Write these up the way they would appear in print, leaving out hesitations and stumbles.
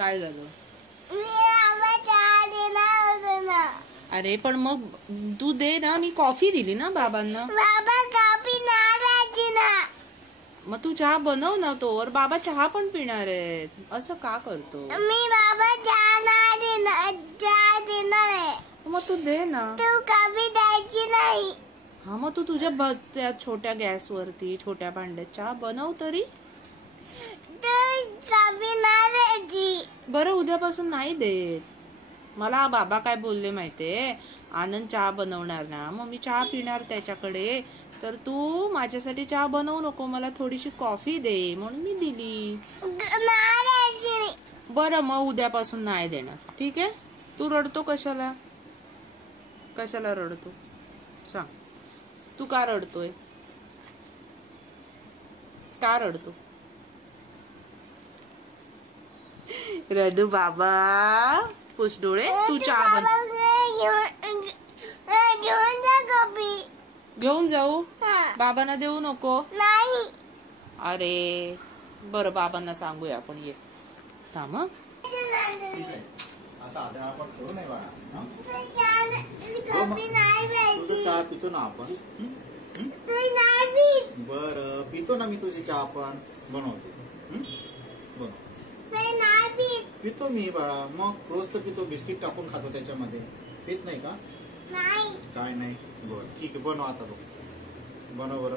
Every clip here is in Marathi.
काय झालं? मी बाबा चहा देणार होतो ना. अरे पण मग तू दे ना, मी कॉफी दिली ना बाबांना. बाबा कॉफी नाही ना. मग तू चहा बनव ना, तोवर बाबा चहा पण पिणार आहेत. असं का करतो? मी बाबा चहा नाही देणार, चहा देणार आहे. मग तू दे ना. तू कॉफी द्यायची नाही. हा मग तू तुझ्या त्या छोट्या गॅसवरती छोट्या भांड्यात चहा बनव तरी. तू कॉफी नाही द्यायची. बरं उद्यापासून नाही देत. मला बाबा काय बोलले माहितीये, आनंद चहा बनवणार ना, मग मी चहा पिणार त्याच्याकडे, तर तू माझ्यासाठी चहा बनवू नको, मला थोडीशी कॉफी दे, म्हणून मी दिली. बरं मग उद्यापासून नाही देणार, ठीक आहे? तू रडतो कशाला? कशाला रडतो सांग? तू का रडतोय? का रडतो? रडू बाबा पुस डोळे. तू चहा घेऊन जा कॉफी. घेऊन जाऊ? बाबांना देऊ नको? नाही. अरे बरं बाबांना सांगूया आपण. ये थांब. असा आदर आपण करू नाही बाळा. कॉफी नाही प्यायची. चहा पितो ना आपण. बरं पितो ना मी तुझी चहा पण बनवतो. बनव. पितो मी बाळा. मग रोज तर पितो. बिस्किट टाकून खातो त्याच्यामध्ये. पित नाही का? नाही. काय नाही. बर ठीक आहे बनव आता. बघ बनव बरं.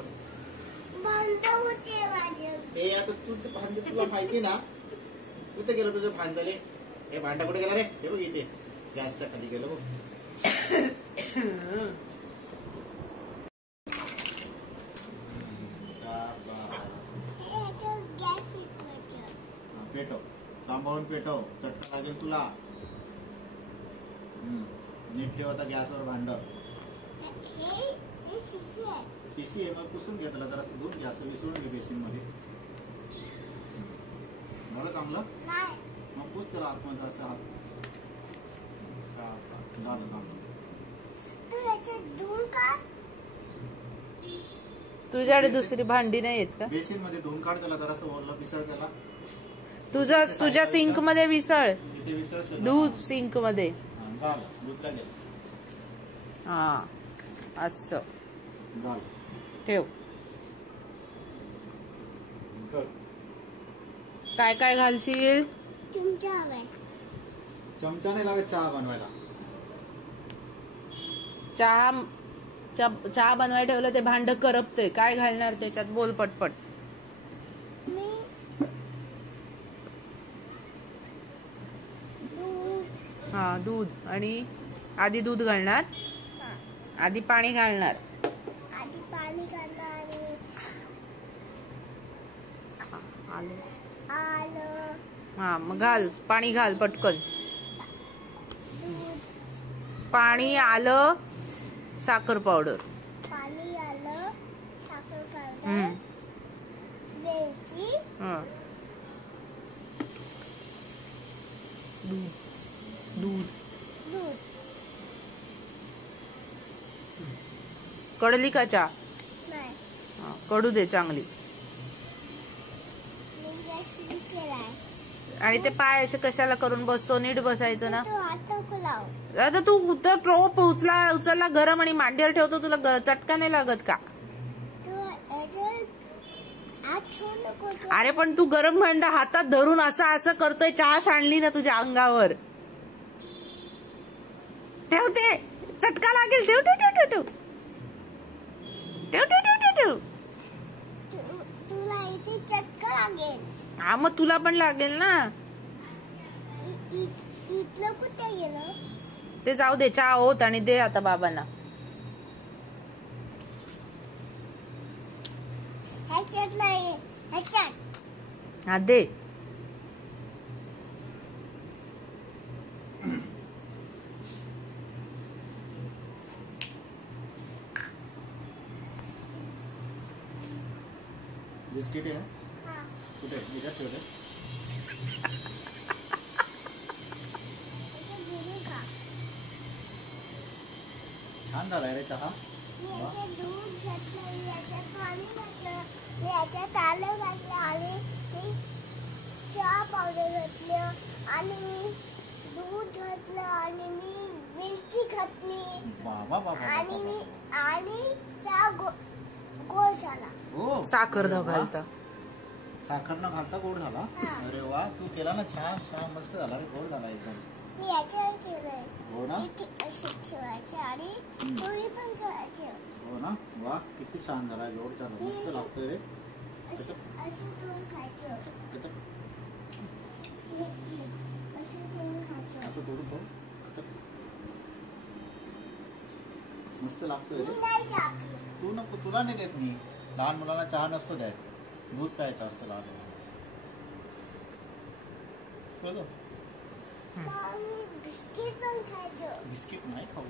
बंद होते माझे. हे आता तुझं भांडे तुला माहिती ना. कुठे गेलं तुझं भांडले? हे भांडा कुठे गेला रे? हे बघ इथे गॅसच्या खाली गेलं बघ. पेटव. सांभाळून पेटव. चटका लागेल तुला. नीट ठेव आता गॅसवर भांड. शिशी आहे मग पुसून घे. त्याला जरा धुवून घ्या. असं विसरून घे बेसिन मध्ये. झालं चांगलं? मग पुस त्याला आतमध्ये असं हात. झालं चांगलं. तुझ्याकडे दुसरी भांडी नाही येत का? बेसिन मध्ये धुवून काढ त्याला. जरासं ओरलं पिसळ त्याला. तुझ्या सिंक मध्ये विसळ. इथे विसळ. दूध सिंक मध्ये. झालं धुतलं गेलं. हा असं झालं. ठेव. कर. काय काय घालशील? चमचा हवाय. चमचा नाही लागत चहा बनवायला. चहा बनवायला ठेवलं ते भांड करपतंय. काय घालणार त्याच्यात? बोल पटपट. हा दूध. आणि आधी दूध घालणार. आधी पाणी घालणार. आधी पाणी घालणार. आलं. हा मग घाल. पाणी घाल पटकन. पाणी, आलं, साखर पावडर. पाणी, आलं, साखर पावडर, वेलची, दूध. दूध. कडली का चहा? नाही. कडू दे चांगली. आणि ते पाय असे कशाला करून बसतो? नीट बसायचं ना. आता तू तर टोप उचलला गरम आणि मांडीवर ठेवतो. तुला चटका नाही लागत का? अरे पण तू गरम भांड हातात धरून असं असं करतोय. चहा सांडली ना तुझ्या अंगावर. ठेवते. चटका लागेल. ठेव ठेव ठेव ठेव ठेव ठेव ठेव ठेव. तुला इथे चटका लागेल. हा मग तुला पण लागेल ना. इथलं कुठे गेलं? ते जाऊ दे. चहा होत आणि दे आता बाबांना. ह्याच्यात नाही. ह्याच्यात. हा दे. बिस्किट आहे. कुठे याच्यात ठेवते? छान झालाय रे चहा. दूध घातलं, याच्यात पाणी घातलं, याच्यात आलं घातलं आणि चहा पावडर घातलं आणि मी दूध घातलं आणि मी मिरची घातली बाबा बाबा आणि मी आणि चहा गोड झाला. हो साखर न अरे वा. घालता. साखर न घालता गोड झाला. हा. अरे वा तू केला ना छान छान मस्त झाला रे गोड झाला एकदम. मी याच्यावर केलंय. हो ना इथे अशी ठेवायची आणि पोळी पण करायची. हो ना वा किती छान झाला गोड झाला मस्त लागतोय रे. असं दोन खायचं. असं दोन खायचं. असं थोडं खाऊ मस्त लागतोय मी रे. नाही टाकलं. तू नको तुला नाही देत मी. लहान मुलांना चहा नसतो द्यायत. दूध प्यायचं असतं लहान मुलांना. बरोबर. मी बिस्किट पण खायचं. बिस्किट नाही खाऊ.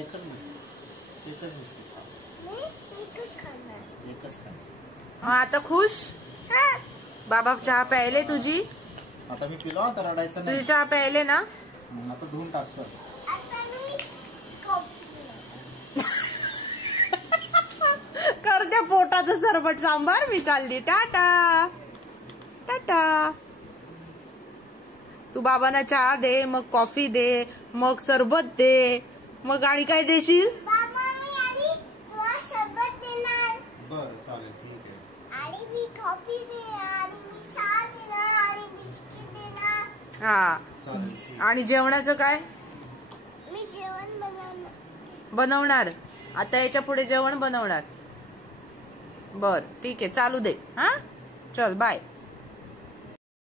एकच बिस्किट खा. मी एकच खाणार. एकच खायचं. आता खुश? हा. बाबा चहा प्यायले तुझी? आता मी पिलो आता रडायचं तुझी नाही. चहा प्यायले ना? मग आता धुवून टाकचं. आता मी कॉफी. करते पोटाचं सरबट सांबार. मी चालली. टाटा टाटा. तू बाबांना चहा दे, मग कॉफी दे, मग सरबत दे, मग आणि काय देशील? बाबा मी आणि तुला सरबत देणार बरं चालेल ठीक आहे. आणि मी कॉफी देणार आणि मी चहा देणार आणि बिस्किट देणार. हा. चालेल ठीक आहे. आणि जेवणाचं काय मी जेवण बनवणार? आता याच्या पुढे जेवण बनवणार? बर ठीक आहे चालू दे. हा चल बाय.